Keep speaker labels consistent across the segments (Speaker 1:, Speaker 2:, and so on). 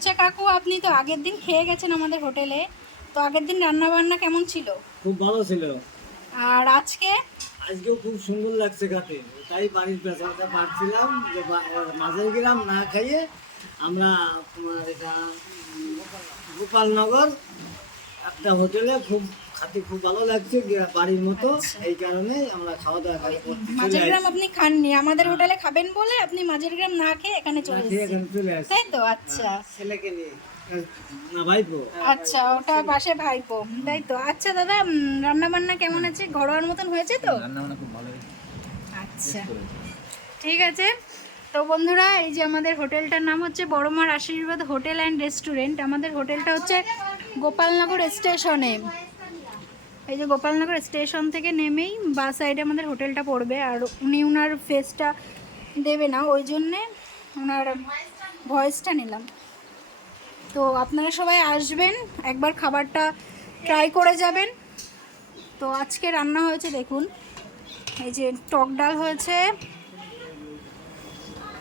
Speaker 1: আচ্ছা কাকু আপনি তো আগের দিন খেয়ে গেছেন আমাদের হোটেলে। তো আগের দিন রান্না বান্না কেমন ছিল?
Speaker 2: খুব ভালো ছিল।
Speaker 1: আর আজকে?
Speaker 2: আজকেও খুব সুন্দর লাগছে খেতে। তাই বাড়ির পেছনটা পারছিলাম যে মাঝে গেলাম না খাইয়ে আমরা তোমার এটা গোপালনগর একটা হোটেলে খুব খাতে খুব ভালো লাগছে বাড়ির মতো। এই কারণে আমরা খাওয়া দাওয়া করে
Speaker 1: মাঝের গ্রাম আপনি খাননি আমাদের হোটেলে খাবেন বলে আপনি মাঝের গ্রাম না খেয়ে এখানে চলে এসেছেন।
Speaker 2: এখানে চলে আসছি।
Speaker 1: তাই তো? আচ্ছা।
Speaker 2: ছেলেকে নিয়ে।
Speaker 1: আচ্ছা ওটা পাশে ভাইপো। তাই তো? আচ্ছা দাদা রান্না বান্না কেমন আছে? ঘরোয়ার মতন হয়েছে তো? আচ্ছা। ঠিক আছে। তো বন্ধুরা এই যে আমাদের হোটেলটার নাম হচ্ছে বড়মার আশীর্বাদ হোটেল অ্যান্ড রেস্টুরেন্ট। আমাদের হোটেলটা হচ্ছে গোপালনগর স্টেশনে। এই যে গোপালনগর স্টেশন থেকে নেমেই বা সাইডে আমাদের হোটেলটা পড়বে আর উনি ওনার ফেসটা দেবে না, ওই জন্যে ওনার ভয়েসটা নিলাম। তো আপনারা সবাই আসবেন, একবার খাবারটা ট্রাই করে যাবেন। তো আজকে রান্না হয়েছে, দেখুন, এই যে টক ডাল হয়েছে,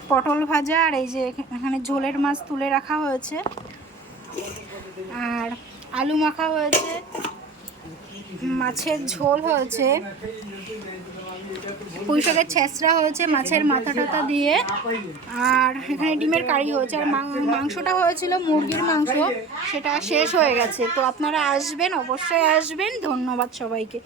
Speaker 1: পটল ভাজা আর এই যে এখানে ঝোলের মাছ তুলে রাখা হয়েছে। আর আলু মাখা হয়েছে। মাছের ঝোল হয়েছে। পুঁই শাকের ছেঁচড়া হয়েছে মাছের মাথা টাথা দিয়ে। আর এখানে ডিমের কারি হয়েছে। আর মাংসটা হয়েছিল মুরগির মাংস। সেটা শেষ হয়ে গেছে। তো আপনারা আসবেন, অবশ্যই আসবেন। ধন্যবাদ সবাইকে।